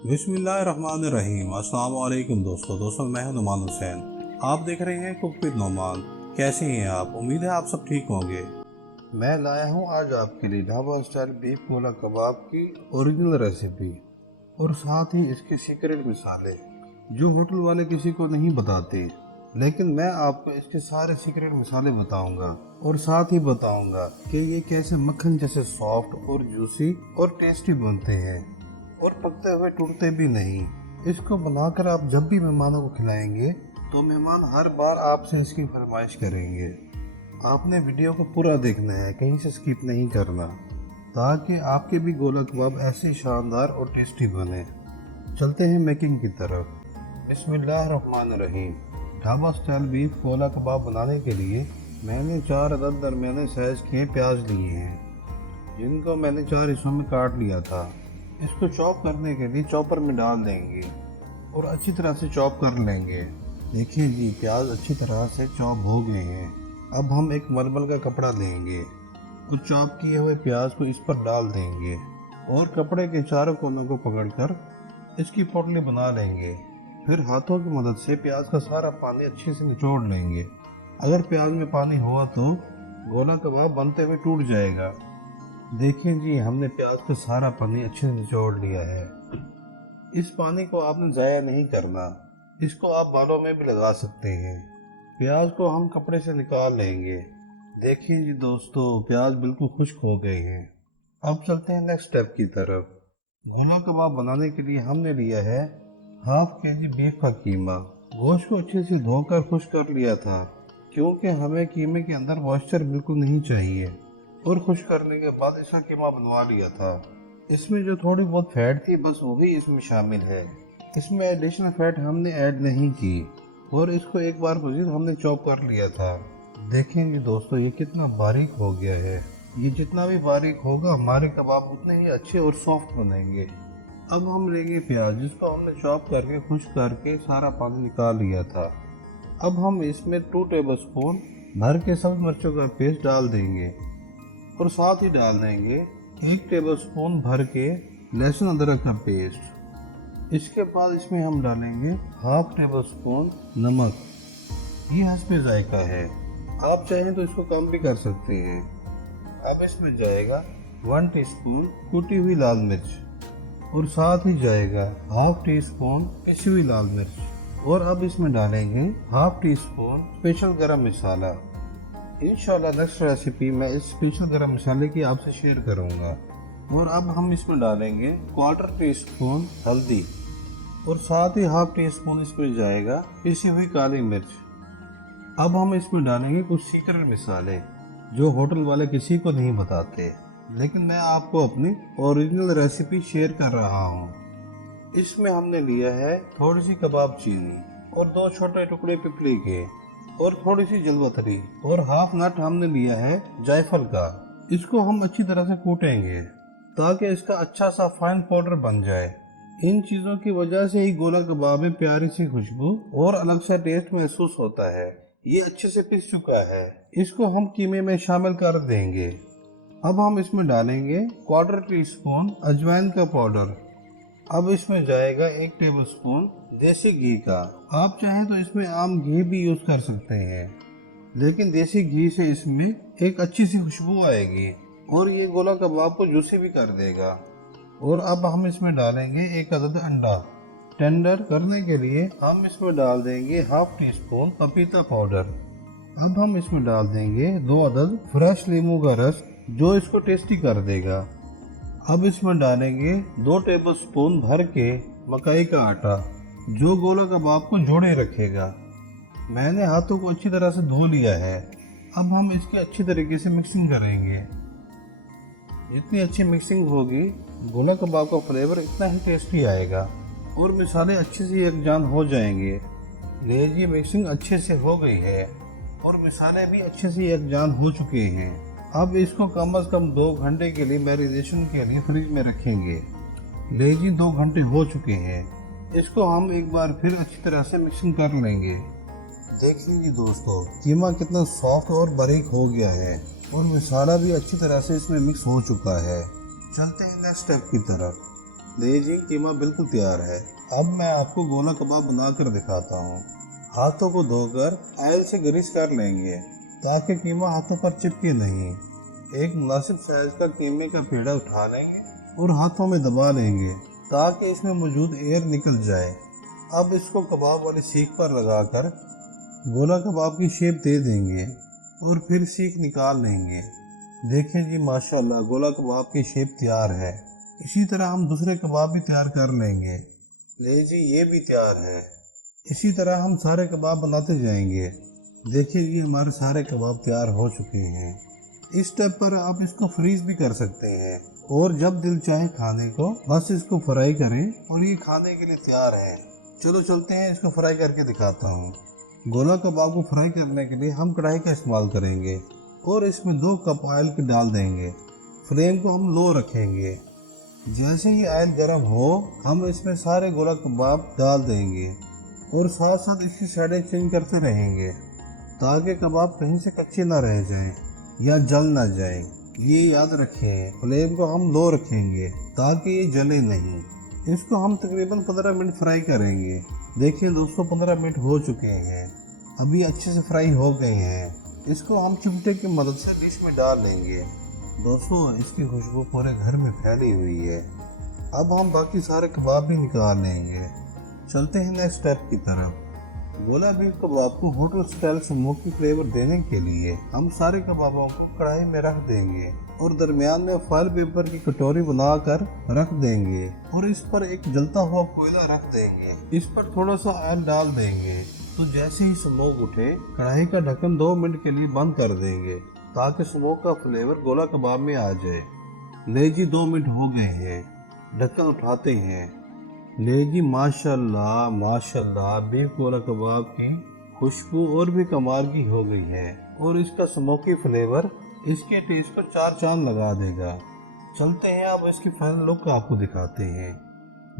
बिस्मिल्लाहिर्रहमानिर्रहीम। अस्सलाम वालेकुम दोस्तों मैं हूं नुमान हुसैन। आप देख रहे हैं कुक विद नोमान। कैसे हैं आप? उम्मीद है आप सब ठीक होंगे। मैं लाया हूँ आज आपके लिए ढाबा स्टाइल बीफ कोला कबाब की ओरिजिनल रेसिपी और साथ ही इसके सीक्रेट मसाले जो होटल वाले किसी को नहीं बताते, लेकिन मैं आपको इसके सारे सीक्रेट मसाले बताऊंगा और साथ ही बताऊंगा कि ये कैसे मक्खन जैसे सॉफ्ट और जूसी और टेस्टी बनते हैं और पकते हुए टूटते भी नहीं। इसको बनाकर आप जब भी मेहमानों को खिलाएंगे तो मेहमान हर बार आपसे इसकी फरमाइश करेंगे। आपने वीडियो को पूरा देखना है, कहीं से स्किप नहीं करना, ताकि आपके भी गोला कबाब ऐसे ही शानदार और टेस्टी बने। चलते हैं मेकिंग की तरफ। बिस्मिल्लाहिर्रहमानिर्रहीम। ढाबा स्टाइल बीफ कोला कबाब बनाने के लिए मैंने 4 अदद दरमियाने साइज के प्याज लिए हैं, जिनको मैंने 4 हिस्सों में काट लिया था। इसको चॉप करने के लिए चॉपर में डाल देंगे और अच्छी तरह से चॉप कर लेंगे। देखिए जी, प्याज अच्छी तरह से चॉप हो गए हैं। अब हम एक मलमल का कपड़ा लेंगे, कुछ चॉप किए हुए प्याज को इस पर डाल देंगे और कपड़े के चारों कोनों को पकड़कर इसकी पोटली बना लेंगे। फिर हाथों की मदद से प्याज का सारा पानी अच्छे से निचोड़ लेंगे। अगर प्याज में पानी हुआ तो गोला कबाब बनते हुए टूट जाएगा। देखिए जी, हमने प्याज का सारा पानी अच्छे से निचोड़ लिया है। इस पानी को आपने ज़ाया नहीं करना, इसको आप बालों में भी लगा सकते हैं। प्याज को हम कपड़े से निकाल लेंगे। देखिए जी दोस्तों, प्याज बिल्कुल खुश्क हो गए हैं। अब चलते हैं नेक्स्ट स्टेप की तरफ। गोला कबाब बनाने के लिए हमने लिया है हाफ केजी बीफ का कीमा। गोश्त को अच्छे से धोकर खुश कर लिया था, क्योंकि हमें कीमे के अंदर मॉइस्चर बिल्कुल नहीं चाहिए। और खुश करने के बाद इसका कीमा बनवा लिया था। इसमें जो थोड़ी बहुत फैट थी बस वही इसमें शामिल है। इसमें एडिशनल फैट हमने ऐड नहीं की और इसको एक बार मजीद हमने चॉप कर लिया था। देखेंगे दोस्तों, ये कितना बारीक हो गया है। ये जितना भी बारीक होगा हमारे कबाब उतने ही अच्छे और सॉफ्ट बनेंगे। अब हम लेंगे प्याज, जिसको हमने चॉप करके खुश करके सारा पानी निकाल लिया था। अब हम इसमें 2 टेबलस्पून भर के सब्ज मिर्चों का पेस्ट डाल देंगे और साथ ही डाल देंगे 1 टेबलस्पून भर के लहसुन अदरक का पेस्ट। इसके बाद इसमें हम डालेंगे हाफ टेबल स्पून नमक। ये हस्बे जायका है, आप चाहें तो इसको कम भी कर सकते हैं। अब इसमें जाएगा 1 टीस्पून कुटी हुई लाल मिर्च और साथ ही जाएगा हाफ टी स्पून पिसी हुई लाल मिर्च। और अब इसमें डालेंगे हाफ टी स्पून स्पेशल गरम मसाला। इंशाल्लाह नेक्स्ट रेसिपी मैं इस स्पेशल गरम मसाले की आपसे शेयर करूंगा। और अब हम इसमें डालेंगे 1/4 टीस्पून हल्दी और साथ ही हाफ टी स्पून इसमें जाएगा पिसी हुई काली मिर्च। अब हम इसमें डालेंगे कुछ सीक्रेट मसाले जो होटल वाले किसी को नहीं बताते, लेकिन मैं आपको अपनी ओरिजिनल रेसिपी शेयर कर रहा हूँ। इसमें हमने लिया है थोड़ी सी कबाब चीनी और 2 छोटे टुकड़े पिपली के और थोड़ी सी जलवतरी और हाफ नट हमने लिया है जायफल का। इसको हम अच्छी तरह से कूटेंगे ताकि इसका अच्छा सा फाइन पाउडर बन जाए। इन चीज़ों की वजह से ही गोला कबाब में प्यारी सी खुशबू और अलग सा टेस्ट महसूस होता है। ये अच्छे से पिस चुका है, इसको हम कीमे में शामिल कर देंगे। अब हम इसमें डालेंगे 1/4 टीस्पून अजवाइन का पाउडर। अब इसमें जाएगा 1 टेबलस्पून देसी घी का। आप चाहें तो इसमें आम घी भी यूज कर सकते हैं, लेकिन देसी घी से इसमें एक अच्छी सी खुशबू आएगी और ये गोला कबाब को जूसी भी कर देगा। और अब हम इसमें डालेंगे 1 अदद अंडा। टेंडर करने के लिए हम इसमें डाल देंगे हाफ टी स्पून पपीता पाउडर। अब हम इसमें डाल देंगे 2 अदद फ्रेश नींबू का रस, जो इसको टेस्टी कर देगा। अब इसमें डालेंगे 2 टेबलस्पून भर के मकई का आटा, जो गोला कबाब को जोड़े रखेगा। मैंने हाथों को अच्छी तरह से धो लिया है। अब हम इसकी अच्छी तरीके से मिक्सिंग करेंगे। जितनी अच्छी मिक्सिंग होगी गोला कबाब का फ्लेवर इतना ही टेस्टी आएगा और मसाले अच्छे से यकजान हो जाएंगे। लीजिए, मिक्सिंग अच्छे से हो गई है और मसाले भी अच्छे से यकजान हो चुके हैं। अब इसको कम से कम 2 घंटे के लिए मैरिनेशन के लिए फ्रिज में रखेंगे। लीजिए, 2 घंटे हो चुके हैं। इसको हम एक बार फिर अच्छी तरह से मिक्सिंग कर लेंगे। देखिए दोस्तों, कीमा कितना सॉफ्ट और बारीक हो गया है और मसाला भी अच्छी तरह से इसमें मिक्स हो चुका है। चलते हैं नेक्स्ट स्टेप की तरफ। ले जी, कीमा बिल्कुल तैयार है। अब मैं आपको गोला कबाब बनाकर दिखाता हूँ। हाथों को धोकर ऑयल से ग्रीस कर लेंगे ताकि कीमा हाथों पर चिपके नहीं। एक मुनासिब साइज का कीमे का पेड़ा उठा लेंगे और हाथों में दबा लेंगे ताकि इसमें मौजूद एयर निकल जाए। अब इसको कबाब वाली सीख पर लगाकर गोला कबाब की शेप दे देंगे और फिर सीख निकाल लेंगे। देखें जी, माशाल्लाह गोला कबाब की शेप तैयार है। इसी तरह हम दूसरे कबाब भी तैयार कर लेंगे। ले जी, ये भी तैयार है। इसी तरह हम सारे कबाब बनाते जाएंगे। देखिए ये हमारे सारे कबाब तैयार हो चुके हैं। इस स्टेप पर आप इसको फ्रीज भी कर सकते हैं और जब दिल चाहे खाने को बस इसको फ्राई करें और ये खाने के लिए तैयार है। चलो चलते हैं, इसको फ्राई करके दिखाता हूँ। गोला कबाब को फ्राई करने के लिए हम कढ़ाई का इस्तेमाल करेंगे और इसमें 2 कप ऑयल की डाल देंगे। फ्लेम को हम लो रखेंगे। जैसे ही ऑयल गर्म हो हम इसमें सारे गोला कबाब डाल देंगे और साथ साथ इसकी साइडें चेंज करते रहेंगे ताकि कबाब कहीं से कच्चे ना रह जाएं या जल ना जाएं। ये याद रखें, फ्लेम को हम लो रखेंगे ताकि ये जले नहीं। इसको हम तकरीबन 15 मिनट फ्राई करेंगे। देखिए दोस्तों, 15 मिनट हो चुके हैं। अभी अच्छे से फ्राई हो गए हैं। इसको हम चिमटे की मदद से डिश में डाल लेंगे। दोस्तों, इसकी खुशबू पूरे घर में फैली हुई है। अब हम बाकी सारे कबाब भी निकाल लेंगे। चलते हैं नेक्स्ट स्टेप की तरफ। गोला बीफ कबाब को होटल स्टाइल स्मोकी फ्लेवर देने के लिए हम सारे कबाबों को कढ़ाई में रख देंगे और दरमियान में फॉइल पेपर की कटोरी बनाकर रख देंगे और इस पर एक जलता हुआ कोयला रख देंगे। इस पर थोड़ा सा ऑयल डाल देंगे तो जैसे ही स्मोक उठे कढ़ाई का ढक्कन 2 मिनट के लिए बंद कर देंगे ताकि स्मोक का फ्लेवर गोला कबाब में आ जाए। ले जी, 2 मिनट हो गए हैं। ढक्कन उठाते हैं। ले जी, माशाल्लाह माशाल्लाह, बीफ गोला कबाब की खुशबू और भी कमाल की हो गई है और इसका स्मोकी फ्लेवर इसके टेस्ट को 4 चांद लगा देगा। चलते हैं, अब इसकी फाइनल लुक आपको दिखाते हैं।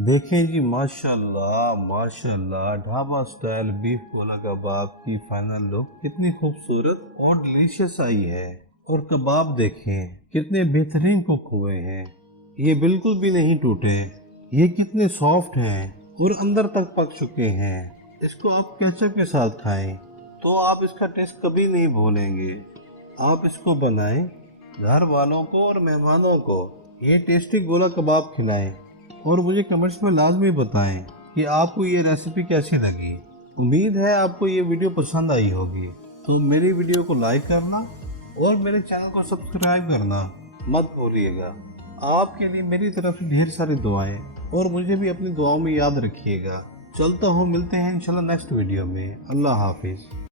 देखें जी, माशाल्लाह माशाल्लाह, ढाबा स्टाइल बीफ गोला कबाब की फाइनल लुक कितनी खूबसूरत और डिलीशियस आई है। और कबाब देखें कितने बेहतरीन कुक हुए हैं। ये बिल्कुल भी नहीं टूटे। ये कितने सॉफ्ट हैं और अंदर तक पक चुके हैं। इसको आप केचप के साथ खाएं तो आप इसका टेस्ट कभी नहीं भूलेंगे। आप इसको बनाएं, घर वालों को और मेहमानों को ये टेस्टी गोला कबाब खिलाएं और मुझे कमेंट्स में लाजमी बताएं कि आपको ये रेसिपी कैसी लगी। उम्मीद है आपको ये वीडियो पसंद आई होगी। तो मेरी वीडियो को लाइक करना और मेरे चैनल को सब्सक्राइब करना मत भूलिएगा। आपके लिए मेरी तरफ से ढेर सारी दुआएं और मुझे भी अपनी दुआओं में याद रखिएगा। चलता हूँ, मिलते हैं इंशाल्लाह नेक्स्ट वीडियो में। अल्लाह हाफिज।